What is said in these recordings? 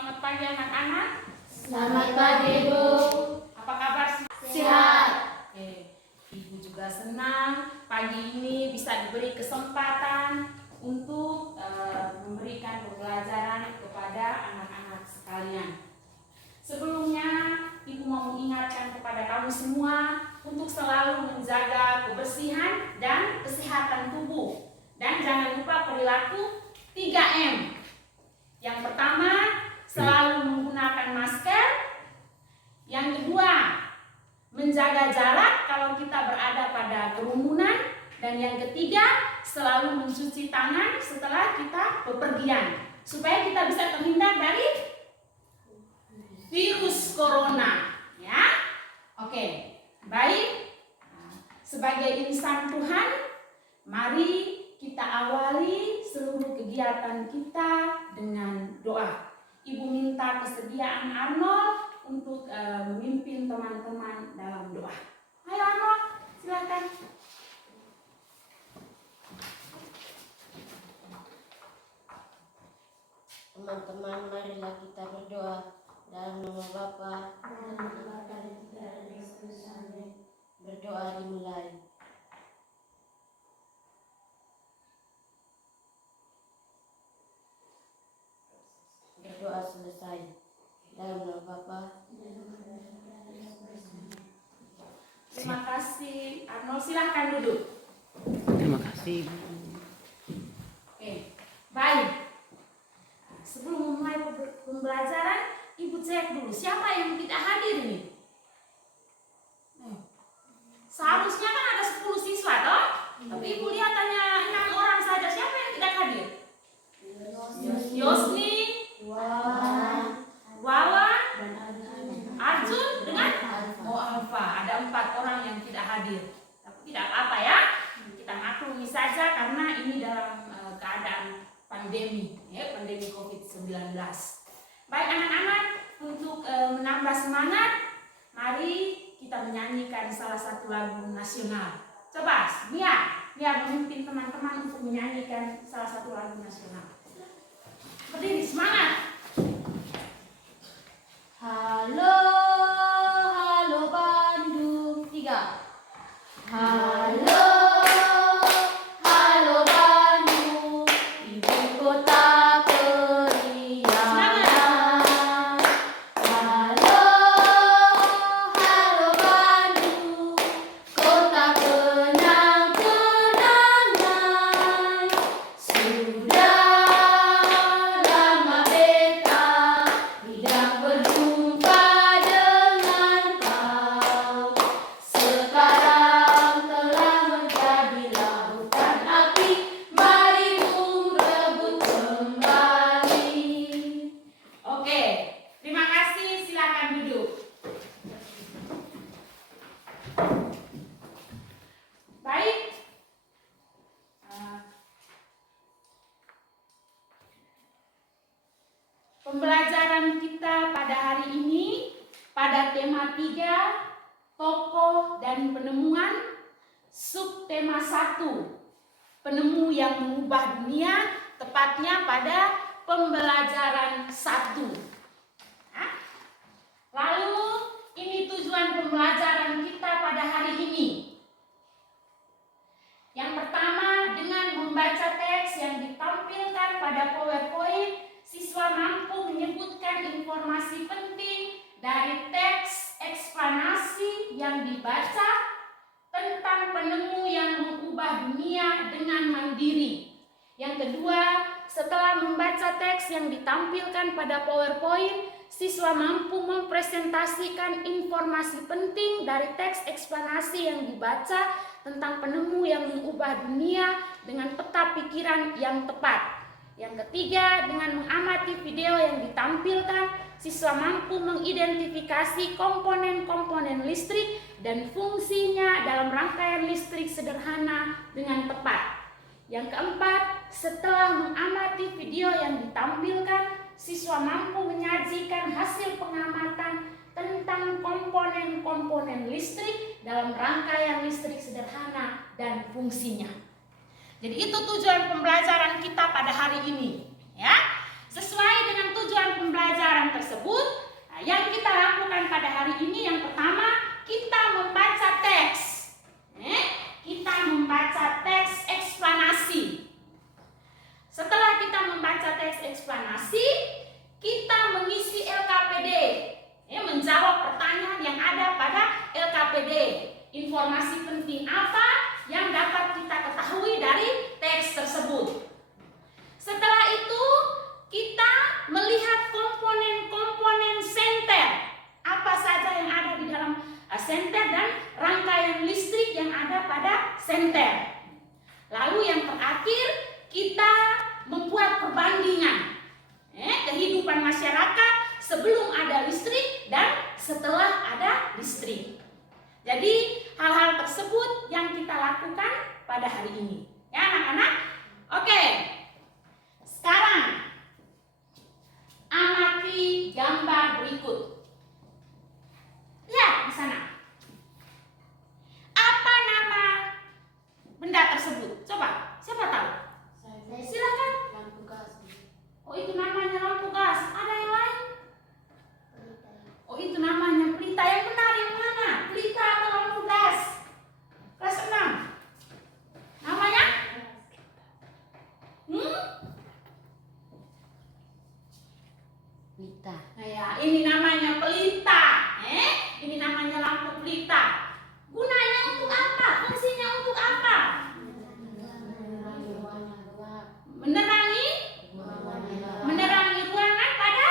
Selamat pagi anak-anak. Selamat pagi, Bu. Apa kabar? Sehat. Ibu juga senang pagi ini bisa diberi kesempatan untuk memberikan pembelajaran kepada anak-anak sekalian. Sebelumnya, Ibu mau mengingatkan kepada kamu semua untuk selalu menjaga kebersihan dan kesehatan tubuh. Dan jangan lupa perilaku 3M. Yang pertama, selalu menggunakan masker. Yang kedua, menjaga jarak kalau kita berada pada kerumunan. Dan yang ketiga, selalu mencuci tangan setelah kita bepergian, supaya kita bisa terhindar dari virus corona, ya. Oke, baik. Sebagai insan Tuhan, mari kita awali seluruh kegiatan kita dengan doa. Ibu minta kesediaan Arnold untuk memimpin teman-teman dalam doa. Ayo Arnold, silakan. Teman-teman, marilah kita berdoa dalam nama Bapa dan Anak dan Yesus Kristus. Amin. Berdoa dimulai. Berdoa selesai. Dalam nama Bapa. Terima kasih Arnold, silakan duduk. Terima kasih. Oke, baik. Sebelum memulai pembelajaran, Ibu cek dulu siapa yang tidak hadir nih. Seharusnya kan ada 10 siswa toh, tapi Ibu lihat hanya 6 orang saja. Siapa yang tidak hadir? Yosni, Wawa, Arjun dengan Alfa. Ada 4 orang yang tidak hadir. Tapi tidak apa-apa ya. Kita maklumi saja karena ini dalam keadaan pandemi, ya, pandemi COVID-19. Baik anak-anak, untuk menambah semangat, mari kita menyanyikan salah satu lagu nasional. Coba, Mia memimpin teman-teman untuk menyanyikan salah satu lagu nasional. Berdiri, semangat. Halo, halo Bandung. 3. Halo, halo Bandung, ibu kota periangan. Halo, halo Bandung, kota kenang-kenangan. Sudah lama beta tidak berjumpa dengan kau. Sekarang telah menjadi lautan api, mari bung rebut kembali. Oke, terima kasih. Silakan duduk. Baik. Pembelajaran kita pada hari ini pada tema 3, tokoh dan penemuan, subtema 1, penemu yang mengubah dunia, tepatnya pada pembelajaran 1. Lalu ini tujuan pembelajaran kita pada hari ini. Yang pertama, dengan membaca teks yang ditampilkan pada PowerPoint, siswa mampu menyebutkan informasi penting dari teks eksplanasi yang dibaca tentang penemu yang mengubah dunia dengan mandiri. Yang kedua, setelah membaca teks yang ditampilkan pada PowerPoint, siswa mampu mempresentasikan informasi penting dari teks eksplanasi yang dibaca tentang penemu yang mengubah dunia dengan peta pikiran yang tepat. Yang ketiga, dengan mengamati video yang ditampilkan, siswa mampu mengidentifikasi komponen-komponen listrik dan fungsinya dalam rangkaian listrik sederhana dengan tepat. Yang keempat, setelah mengamati video yang ditampilkan, siswa mampu menyajikan hasil pengamatan tentang komponen-komponen listrik dalam rangkaian listrik sederhana dan fungsinya. Jadi itu tujuan pembelajaran kita pada hari ini, ya. Sesuai dengan tujuan pembelajaran eksplanasi, kita mengisi LKPD. Menjawab pertanyaan yang ada pada LKPD. Informasi penting apa yang dapat kita ketahui dari teks tersebut. Setelah itu, kita melihat komponen-komponen senter. Apa saja yang ada di dalam senter dan rangkaian listrik yang ada pada senter. Lalu yang terakhir, kita membuat perbandingan kehidupan masyarakat sebelum ada listrik dan setelah ada listrik. Jadi hal-hal tersebut yang kita lakukan pada hari ini. Ya anak-anak? Oke. Sekarang amati gambar berikut. Lihat di sana. Apa nama benda tersebut? Coba, siapa tahu? Silakan. Lampu gas. Oh, itu namanya lampu gas. Ada yang lain? Oh, itu namanya pelita. Yang benar yang mana? Pelita atau lampu gas? Kelas 6. Namanya? Pelita. Nah ya, ini namanya pelita. Ini namanya lampu pelita. Gunanya untuk apa? Fungsinya untuk apa? Menerangi ruangan pada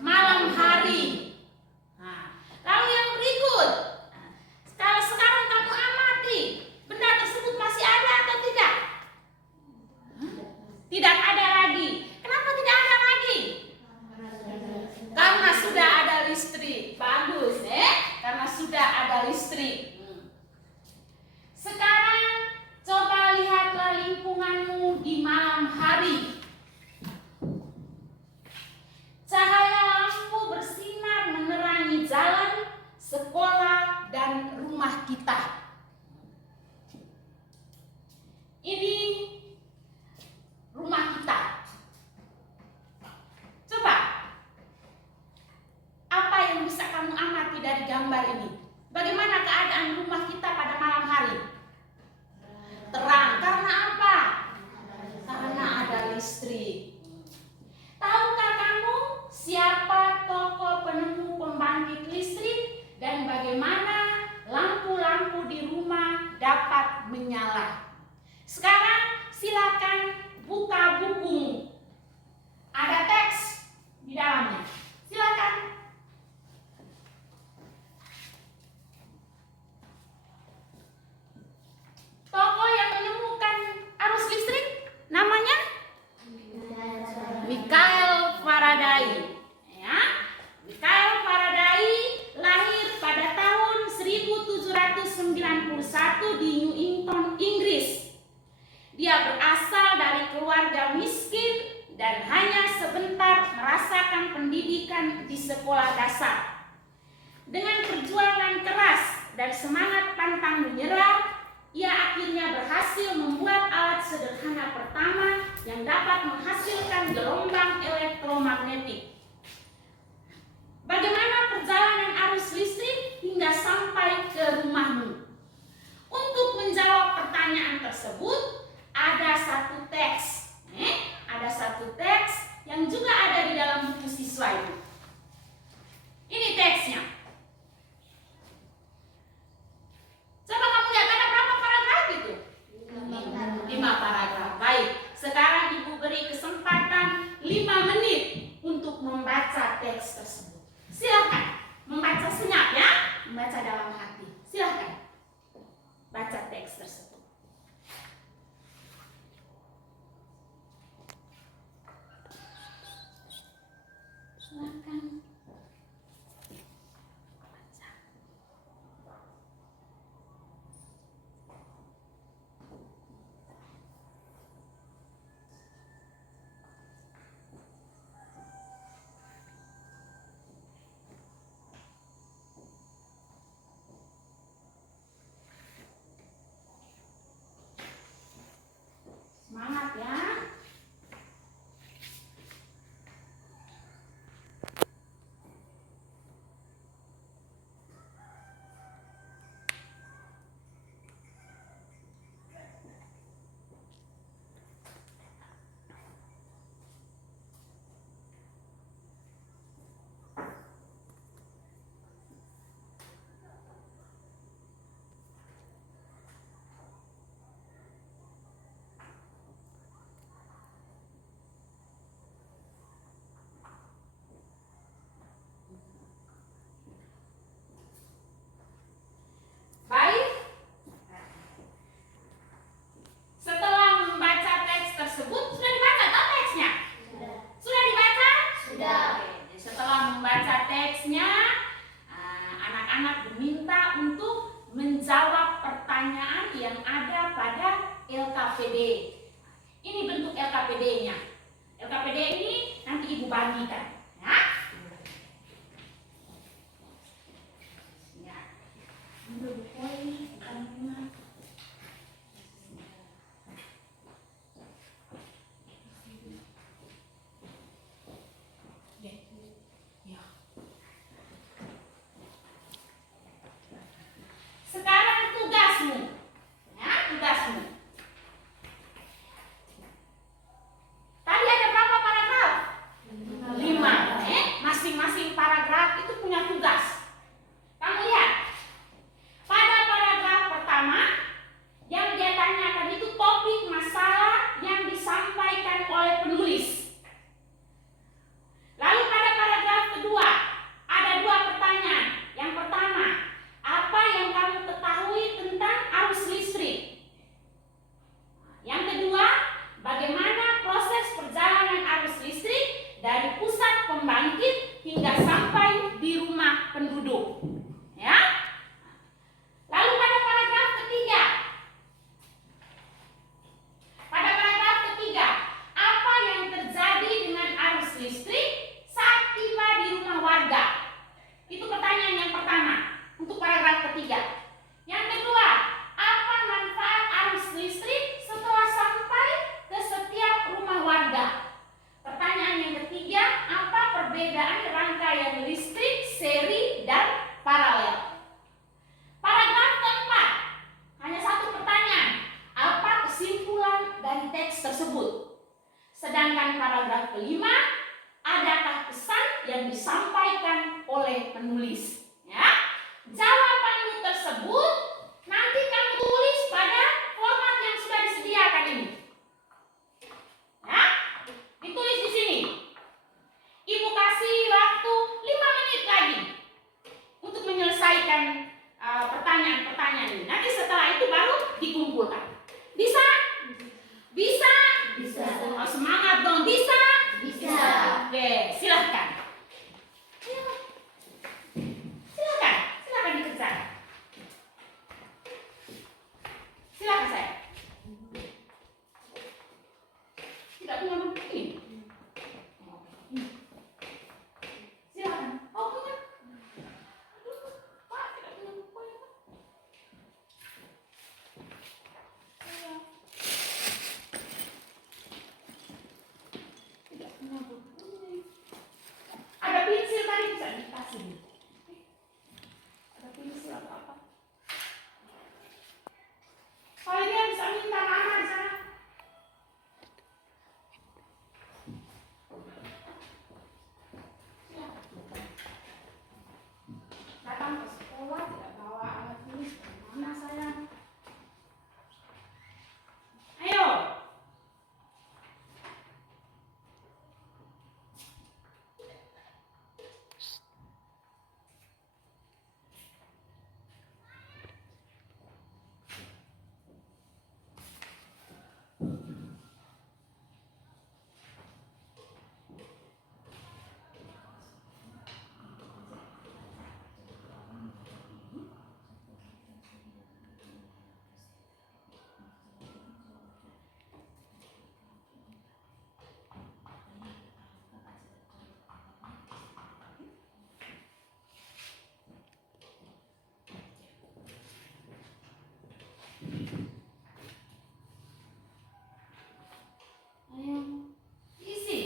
malam hari. Nah, lalu yang berikut. Kalau sekarang kamu amati, benda tersebut masih ada atau tidak? Tidak ada lagi. Kenapa tidak ada lagi? Karena sudah ada listrik. Bagus, karena sudah ada listrik. Sekarang coba lihatlah lingkunganmu di malam hari. Cahaya lampu bersinar menerangi jalan, sekolah, dan rumah kita. Ini rumah kita. Coba, apa yang bisa kamu amati dari gambar ini? Bagaimana keadaan rumah kita pada malam hari? Terang. Karena apa? Karena ada listrik. Tahukah kamu siapa tokoh penemu pembangkit listrik dan bagaimana lampu-lampu di rumah dapat menyala? Sekarang silakan buka bukumu. Ada teks di dalamnya. Silakan. Tokoh yang menemukan arus listrik namanya Michael Faraday. Ya, Michael Faraday lahir pada tahun 1791 di Newington, Inggris. Dia berasal dari keluarga miskin dan hanya sebentar merasakan pendidikan di sekolah dasar. Dengan perjuangan keras dan semangat pantang menyerah, ia akhirnya berhasil membuat alat sederhana pertama yang dapat menghasilkan gelombang elektromagnetik. Bagaimana perjalanan arus listrik hingga sampai ke rumahmu? Untuk menjawab pertanyaan tersebut, ada satu teks. Ada satu teks yang juga ada di dalam buku siswa itu. Ini teksnya. Coba kamu lihat ada berapa paragraf itu? 5 paragraf. Baik, sekarang Ibu beri kesempatan 5 menit untuk membaca teks tersebut. Silakan membaca senyap ya, membaca dalam hati. Silakan baca teks tersebut. Silakan. LKPD-nya. LKPD ini nanti Ibu bagikan, ya. Ya. Sekarang tugasmu, ya, tugasmu. Tadi ada berapa paragraf? 5. Masing-masing paragraf itu punya tugas. Kamu lihat, pada paragraf pertama yang dia tanyakan itu topik masalah yang disampaikan oleh penulis. Lalu pada paragraf kedua ada 2 pertanyaan. Yang pertama, apa yang kamu ketahui tentang arus listrik? Yang kedua, bagaimana proses perjalanan arus listrik dari pusat pembangkit hingga sampai di rumah penduduk? Ya. Lalu pada paragraf ketiga, apa yang terjadi dengan arus listrik saat tiba di rumah warga? Itu pertanyaan yang pertama untuk paragraf ketiga. Yang kedua, apa manfaat arus listrik setelah sampai ke setiap rumah warga? Pertanyaan yang ketiga, apa perbedaan rangkaian listrik seri dan paralel? Paragraf keempat, hanya 1 pertanyaan, apa kesimpulan dari teks tersebut? Sedangkan paragraf kelima, adakah pesan yang disampaikan oleh penulis? Ya, jawabanmu tersebut nanti kamu tulis pada format yang sudah disediakan ini. Ya, ditulis di sini. Ibu kasih waktu 5 menit lagi untuk menyelesaikan pertanyaan-pertanyaan ini. Nanti setelah itu baru dikumpulkan. Bisa? Bisa? Bisa. Oh, semangat dong, bisa? Bisa. Oke, silahkan. Ayo. Silakan dikerjakan. Silakan saya. Tidak punya buku ini. Silakan. Oh, punya. Aduh, Pak, tidak punya buku ya, Pak. Saya tidak punya buku ini. Ada pensil tadi bisa dikasih. Ada pensil atau apa? Kalian bisa minta nama di sana. Datang ke sekolah tidak bawa alat tulis, mana sayang? Ayo. Ayo. Isi.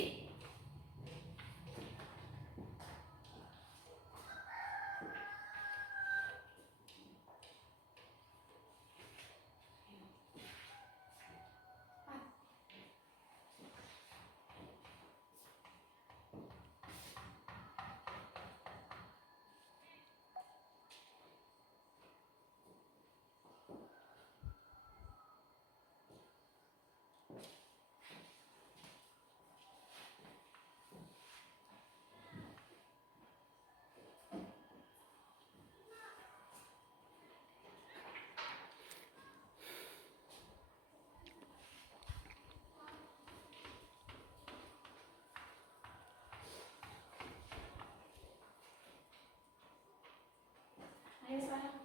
Ayo sayang.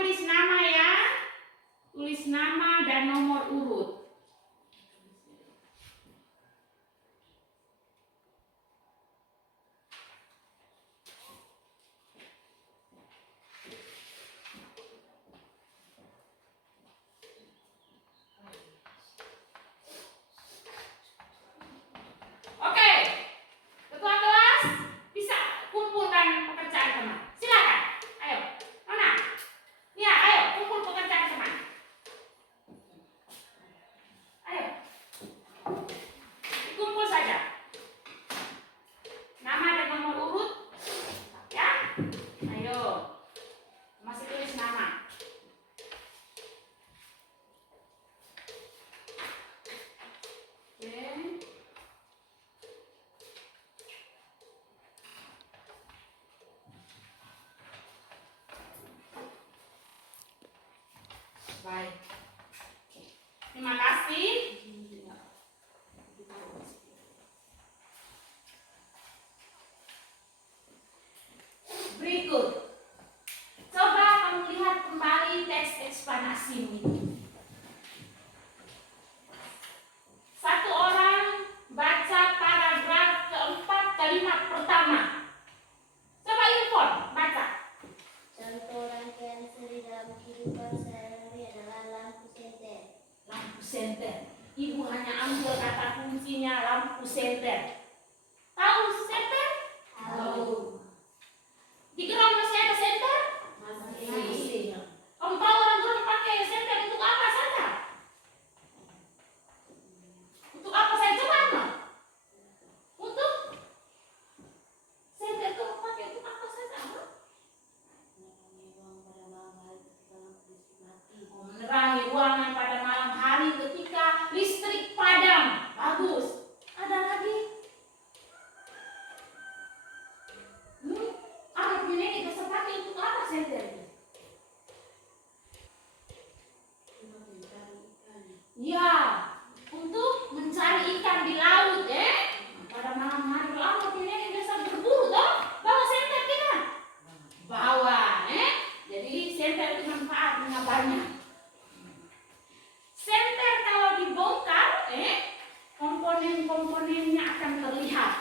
tulis nama ya. Tulis nama dan nomor urut. Oke, ketua kelas bisa kumpulkan pekerjaan teman. Silakan. Ayo, Nona. Ya, ayo kumpul pekerjaan teman. Ayo, kumpul saja. Nama dan nomor urut, ya. Ayo, masih tulis nama. Oke. Baik. Terima kasih. Berikut. Coba kamu lihat kembali teks eksplanasimu. Satu orang baca paragraf keempat kalimat pertama. Coba import, baca. Contoh rangkaian seri dalam kehidupan sehari-hari adalah lampu senter. Lampu senter. Ibu hanya ambil kata kuncinya lampu senter. Tahu senter? Tahu. Di Gerong masih ada senter? Masih. Kamu tahu orang Gerong pakai senter untuk apa saja? Untuk apa saya coba no? Untuk senter itu pakai untuk apa saja? No? Menerangi ruangan pada malam hari ketika listrik padam. Bagus. Ada lagi? Anak ini bisa pakai untuk apa senter itu? Ya, untuk mencari ikan di laut, pada malam hari laut ini bisa berburu, toh? Bawa senter kita. Bawa, Jadi senter itu manfaatnya banyak. Senter kalau dibongkar, komponen-komponennya akan terlihat.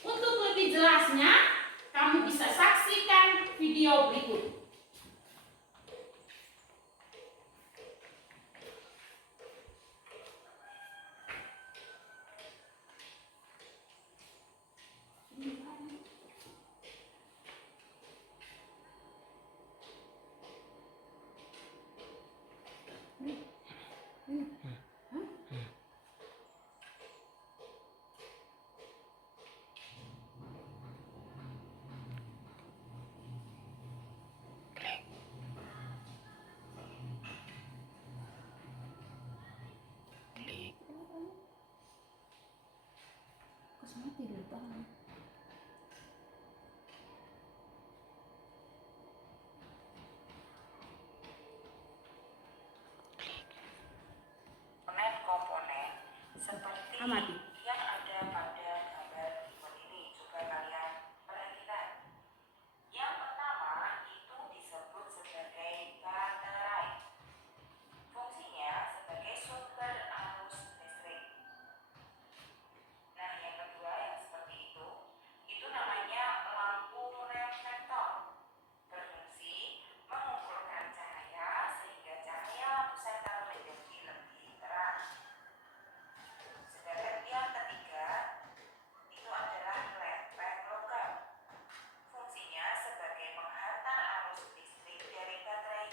Untuk lebih jelasnya, kamu bisa saksikan video berikut. Kok tidur banget? Komponen seperti Amati. yang ada pada gambar berikut ini. Coba kalian perhatikan. Yang pertama itu disebut sebagai baterai. Fungsinya sebagai sumber arus listrik. Nah, yang kedua yang seperti itu namanya lampu reflektor. Berfungsi mengumpulkan cahaya sehingga cahaya lampu senter menjadi lebih terang. Sedangkan yang ketiga itu adalah lemper logam. Fungsinya sebagai penghantar arus listrik dari baterai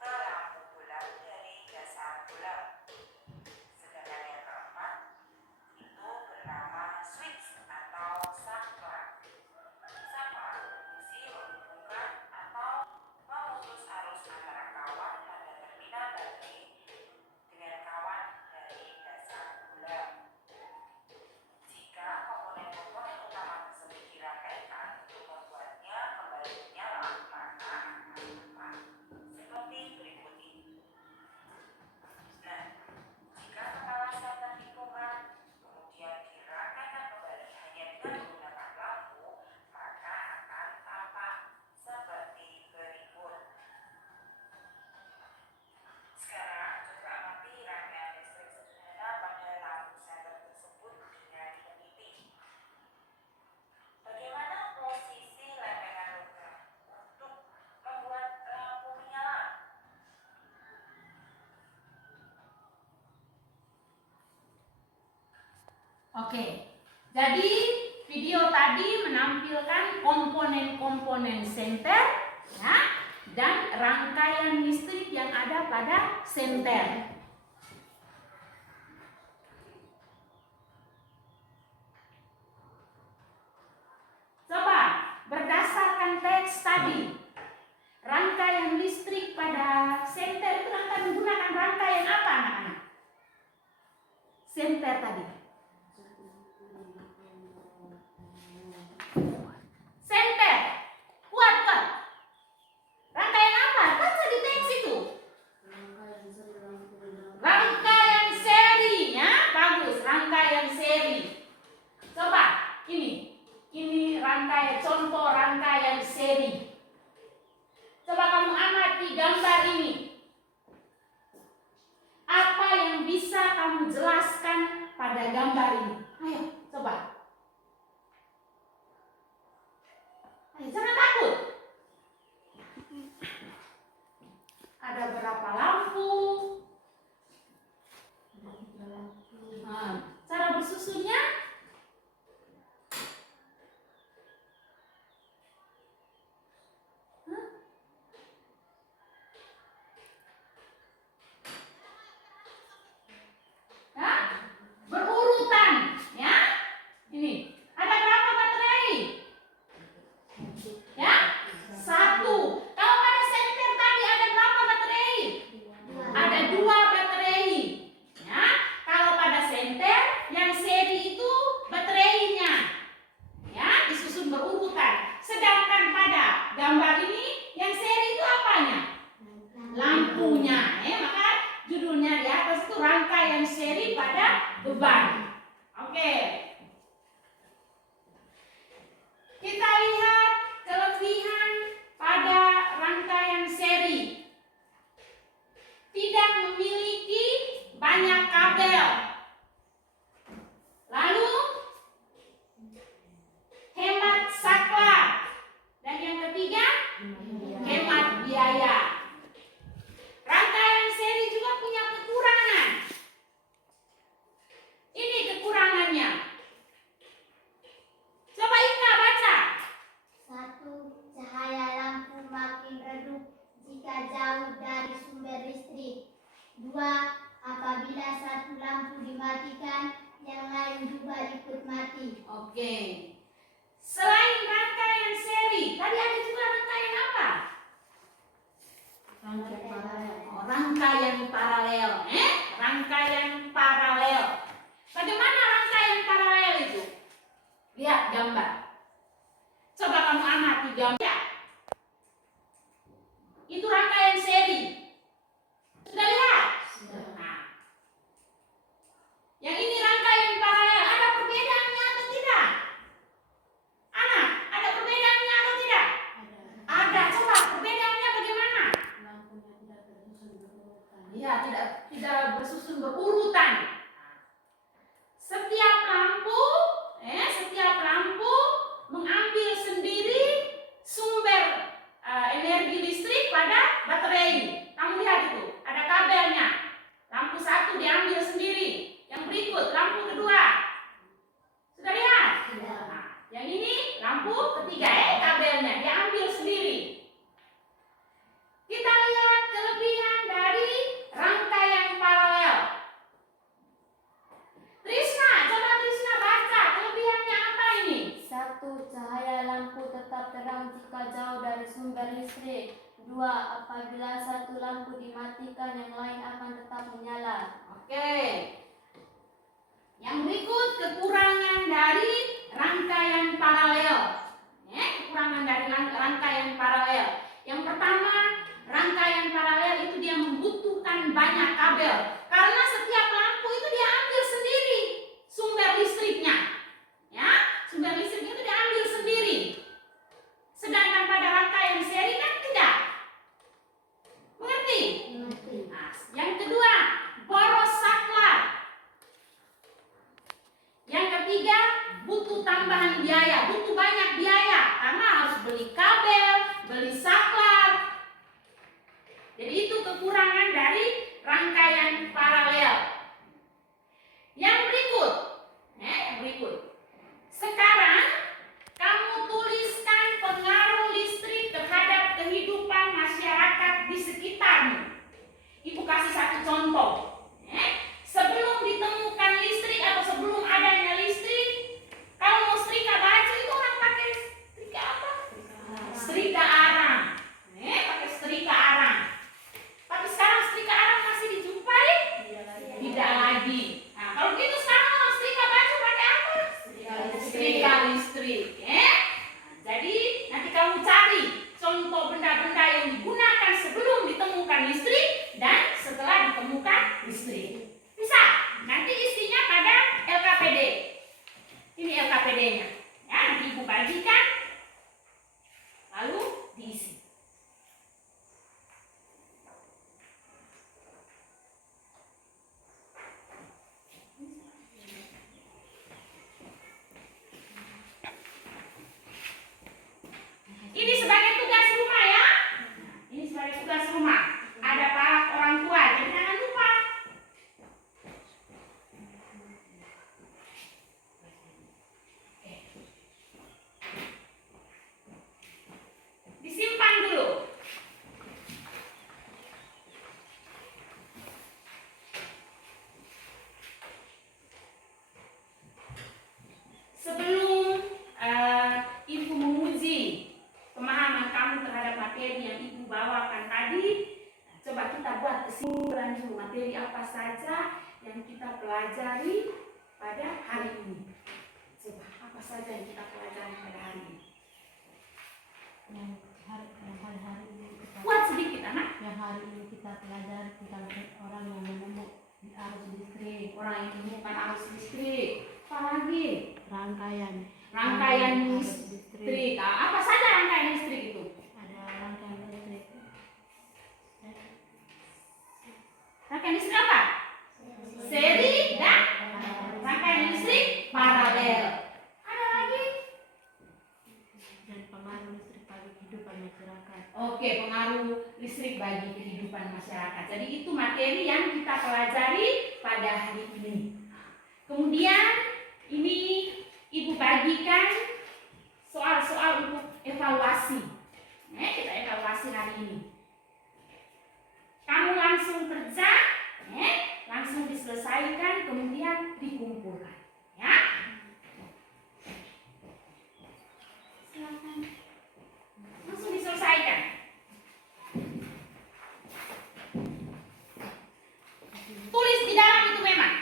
ke lampu bola dari dasar bola. Sedangkan yang keempat itu bernama switch atau saklar. Saklar berfungsi menghubungkan atau memutus arus antara kawan pada terminal baterai dengan kawan dari dasar bola. Jika komponen-komponen utama tersebut dirangkaikan untuk membuatnya kembali menyala, maka akan seperti berikut ini. Nah, Oke. Jadi video tadi menampilkan komponen-komponen senter ya, dan rangkaian listrik yang ada pada senter. Coba berdasarkan teks tadi, rangkaian listrik pada senter itu akan menggunakan rangkaian apa anak-anak? Senter tadi. Senter. Kuat. Rangkaian apa? Baca di teks itu. Rangkaian seri ya. Bagus, rangkaian seri. Coba, ini rangkaian, contoh rangkaian seri. Coba kamu amati gambar ini. Apa yang bisa kamu jelaskan pada gambar ini? Ayo, coba. Ayo, jangan takut. Ada berapa lampu? Nah, cara bersusunnya? Berurutan ya. Ini ada berapa baterai? Ya, 1. Kalau pada senter tadi ada berapa baterai? Ada 2 baterai ya. Kalau pada senter yang seri itu baterainya ya, disusun berurutan. Sedangkan pada gambar ini yang seri itu apanya? Lampunya ya, maka judulnya di atas itu rangkaian seri pada beban. Oke. Kita lihat kelebihan pada rangkaian seri. Tidak memiliki banyak kabel. Lalu hemat saklar. Dan yang ketiga, hemat biaya. Rangkaian seri juga punya kekurangan. Ini kekurangannya. Coba Ika baca. 1. Cahaya lampu makin redup jika jauh dari sumber listrik. 2. Apabila satu lampu dimatikan, yang lain juga ikut mati. Oke. Selain rangkaian seri, tadi ada juga rangkaian apa? Oh, rangkaian paralel. Rangkaian paralel. Bagaimana rangkaian paralel itu? Lihat gambar. Coba kamu amati gambar. Itu rangkaian seri. Sudah lihat? Nah. Yang ini rangkaian paralel. Ada perbedaannya atau tidak? Anak, ada perbedaannya atau tidak? Ada. Coba perbedaannya bagaimana? Ya, tidak bersusun berurutan. Setiap lampu mengambil sendiri sumber energi listrik pada baterai. Kamu lihat itu, ada kabelnya. Lampu 1 diambil sendiri. Yang berikut, lampu kedua. Sudah lihat? Nah, yang ini lampu ketiga, kabelnya diambil sendiri. Kita lihat kelebihan dari rangkaian paralel. Trisna, coba Trisna baca kelebihannya apa ini? 1. Cahaya lampu tetap terang jika jauh dari sumber listrik. 2. Apabila satu lampu dimatikan, yang lain akan tetap menyala. Oke. Yang berikut kekurangan dari rangkaian paralel. Kekurangan dari rangkaian paralel. Yang pertama, rangkaian paralel itu dia membutuhkan banyak kabel. Karena setiap lampu itu dia ambil sendiri sumber listriknya. Ya, sumber listriknya itu diambil sendiri. Sedangkan pada rangkaian seri kan tidak. Mengerti? Nah, yang kedua, boros saklar. Yang ketiga, butuh tambahan biaya, butuh banyak biaya karena harus beli kabel, beli saklar. Jadi itu kekurangan dari rangkaian listrik. Bisa. Nanti isinya pada LKPD. Ini LKPD-nya. Ya, nanti Ibu bagikan. Lalu diisi. Ini sebagai tugas rumah ya. Ini sebagai tugas rumah. Ada para orang tua, jadi jangan lupa. Disimpan dulu. Sebelum Ibu menguji pemahaman kamu terhadap materi yang Ibu bawakan tadi, coba kita buat kesimpulan dulu materi apa saja yang kita pelajari pada hari ini. Coba apa saja yang kita pelajari pada hari ini? Yang hari-hari ini kita Buat sedikit anak. yang hari ini kita pelajari tentang orang yang menemukan arus listrik, Orang yang menemukan arus listrik. Apa lagi? rangkaian Rangkaian listrik. Apa saja rangkaian listrik itu? ada rangkaian listrik Rangkaian listrik apa? Seri dan rangkaian listrik paralel. Ada lagi? dan pengaruh listrik pada kehidupan masyarakat. Oke, pengaruh listrik bagi kehidupan masyarakat. Jadi itu materi yang kita pelajari pada hari ini. Kemudian ini Ibu bagikan soal-soal untuk evaluasi. Kita evaluasi hari ini. Kamu langsung kerja, langsung diselesaikan, kemudian dikumpulkan. Ya. Silakan. Langsung diselesaikan. Tulis di dalam itu memang.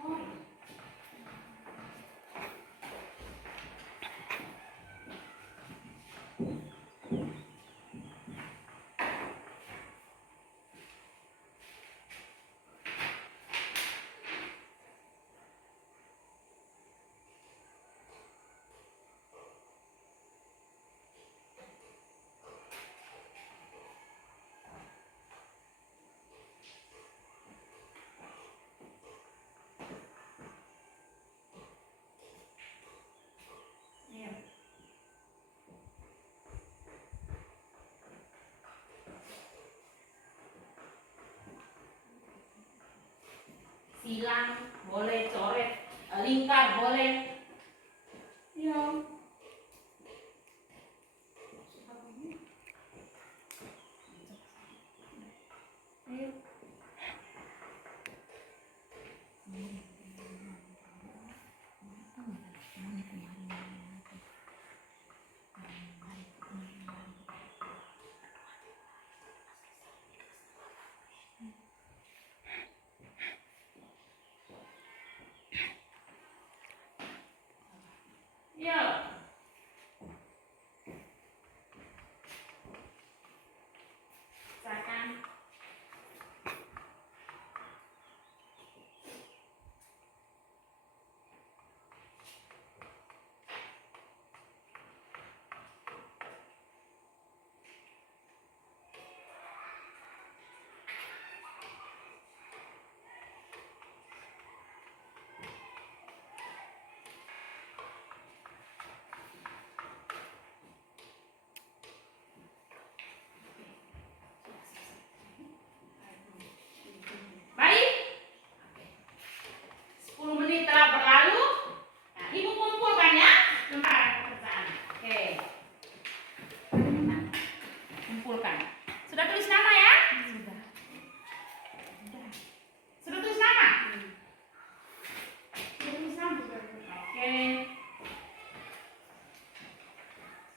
Oh. Iya. Silang boleh, coret, lingkar boleh. Ya. Ayo. Ya. Silakan. Baik. 10 menit telah berlalu. Nah, Ibu kumpulkan ya lembaran pekerjaan. Oke. Nah, kumpulkan. Sudah tulis nama ya? Sudah. Sudah tulis nama? Sudah tulis nama? Oke.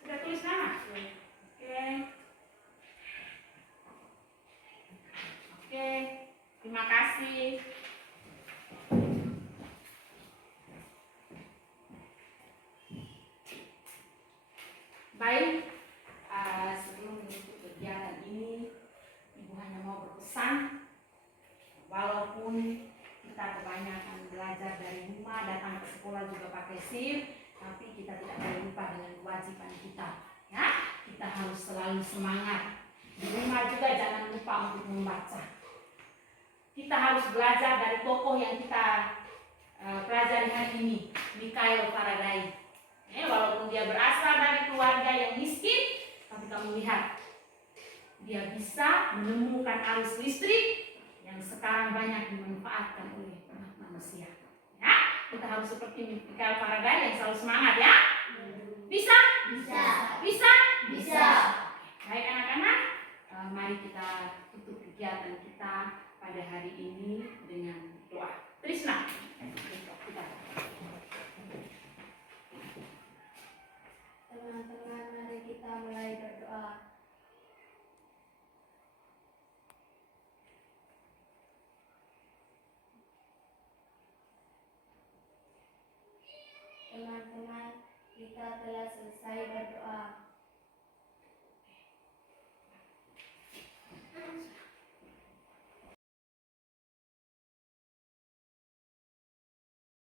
Sudah tulis nama? Oke. Oke. Terima kasih. Baik, sebelum menutup kegiatan ini, Ibu hanya mau berpesan bosan, walaupun kita kebanyakan belajar dari rumah, datang ke sekolah juga pakai SIM, tapi kita tidak boleh lupa dengan kewajiban kita. Ya, kita harus selalu semangat. Di rumah juga jangan lupa untuk membaca. Kita harus belajar dari tokoh yang kita pelajari hari ini, Mikhail Faraday. Walaupun dia berasal dari keluarga yang miskin, tapi kamu lihat, dia bisa menemukan arus listrik yang sekarang banyak dimanfaatkan oleh manusia. Ya, kita harus seperti Mikhail Faraday yang selalu semangat ya. Bisa? Bisa. Bisa? Bisa. Baik anak-anak, mari kita tutup kegiatan kita pada hari ini dengan doa. Trisna, kita. Teman-teman, mari kita mulai berdoa. Teman-teman, kita telah selesai berdoa.